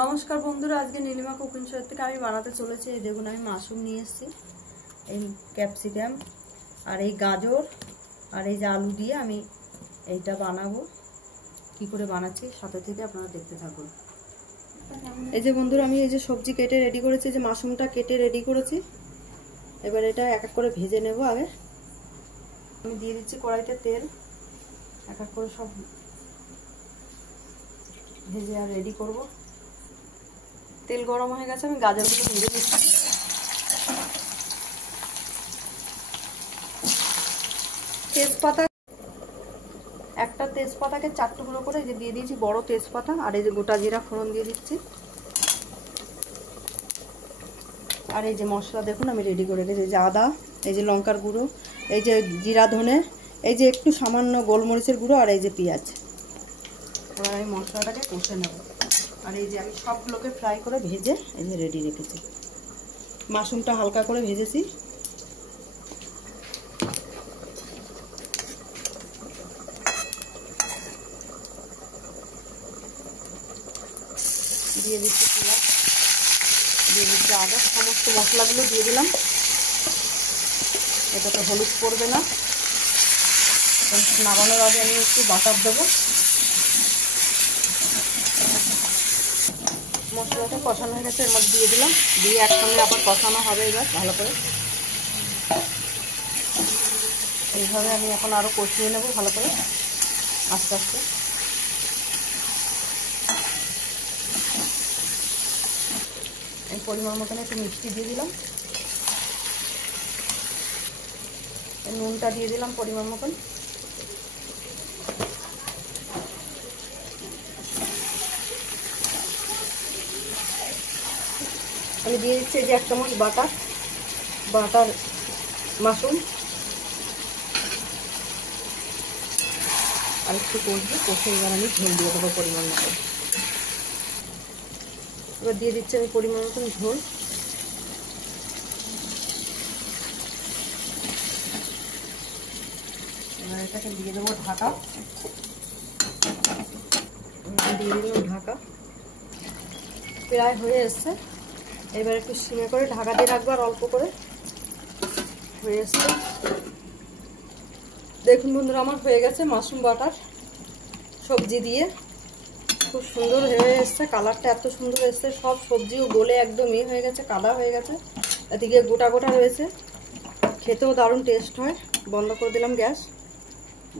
নমস্কার বন্ধুরা, আজকে নীলিমা কুকিং শো থেকে আমি বানাতে চলেছি। এই দেখুন, আমি মাশরুম নিয়ে এসেছি, এই ক্যাপসিকাম আর এই গাজর আর এই যে আলু দিয়ে আমি এইটা বানাবো। কি করে বানাচ্ছি সাথে থেকে আপনারা দেখতে থাকুন। এই যে বন্ধুরা, আমি এই যে সবজি কেটে রেডি করেছি, যে মাশরুমটা কেটে রেডি করেছি। এবার এটা এক এক করে ভেজে নেব। আগে আমি দিয়ে দিচ্ছি কড়াইতে তেল, এক এক করে সব ভেজে আর রেডি করব। তেল গরম হয়ে গেছে, আমি গাজরগুলো ভেজে দিচ্ছি। তেজপাতা, একটা তেজপাতাকে 4 টুকরো করে যে দিয়ে দিয়েছি, বড় তেজপাতা। আর এই যে গোটা জিরা ফোড়ন দিয়ে দিচ্ছি। আর এই যে মশলা দেখুন আমি রেডি করে রেখেছি, যে আদা, এই যে লঙ্কার গুঁড়ো, এই যে জিরা ধনে, এই যে একটু সামান্য গোলমরিচের গুঁড়ো, আর এই যে পেঁয়াজ। এবার আমি মশলাটাকে কষে নেব। আর এই যে আমি সবগুলোকে ফ্রাই করে ভেজে এই যে রেডি রেখেছি। মাশরুমটা হালকা করে ভেজেছি। দিয়ে দিচ্ছি পেঁয়াজ, দিয়ে দিচ্ছি আদা, সমস্ত মশলাগুলো দিয়ে দিলাম। এটাতে হলুদ পড়বে না। নামানোর আগে আমি একটু বাটার দেবো। মশলাটা কষানো হয়ে গেছে, এর মধ্যে দিয়ে দিলাম। দিয়ে একসঙ্গে আবার কষানো হবে এবার ভালো করে। এইভাবে আমি এখন আরও কষিয়ে নেব ভালো করে, আস্তে আস্তে। এই পরিমাণ মতন একটু মিষ্টি দিয়ে দিলাম, নুনটা দিয়ে দিলাম পরিমাণ মতন। আমি দিয়ে দিচ্ছি যে 1 চামচ বাটার মাশরুম। আর একটু কষে এবার আমি ঝোল দিয়ে দেবো পরিমাণ মতন। এবার দিয়ে দিচ্ছি আমি পরিমাণ মতন ঝোল। এবার এটাকে দিয়ে দেবো ঢাকা। দিয়ে দিলাম ঢাকা। প্রায় হয়ে এসছে। এবার একটু সিমে করে ঢাকা দিয়ে রাখবো, আর অল্প করে হয়ে এসছে। দেখুন বন্ধুরা, আমার হয়ে গেছে মাশরুম বাটার সবজি দিয়ে। খুব সুন্দর হয়ে এসছে, কালারটা এত সুন্দর এসছে। সব সবজিও গলে একদম হয়ে গেছে, কাদা হয়ে গেছে। এদিকে গোটা গোটা রয়েছে, খেতেও দারুণ টেস্ট হয়। বন্ধ করে দিলাম গ্যাস।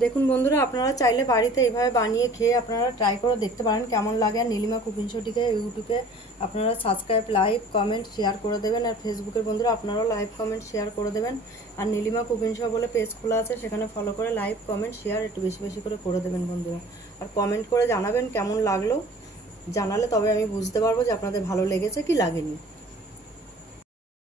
দেখুন বন্ধুরা, আপনারা চাইলে বাড়িতে এইভাবে বানিয়ে খেয়ে আপনারা ট্রাই করে দেখতে পারেন কেমন লাগে। আর নীলিমা কুকিং শোটিকে ইউটিউবে আপনারা সাবস্ক্রাইব, লাইক, কমেন্ট, শেয়ার করে দেবেন। আর ফেসবুকের বন্ধুরা আপনারাও লাইক, কমেন্ট, শেয়ার করে দেবেন। আর নীলিমা কুকিং শো বলে পেজ খোলা আছে, সেখানে ফলো করে লাইক, কমেন্ট, শেয়ার একটু বেশি বেশি করে দেবেন বন্ধুরা। আর কমেন্ট করে জানাবেন কেমন লাগলো। জানালে তবে আমি বুঝতে পারবো যে আপনাদের ভালো লেগেছে কি লাগেনি।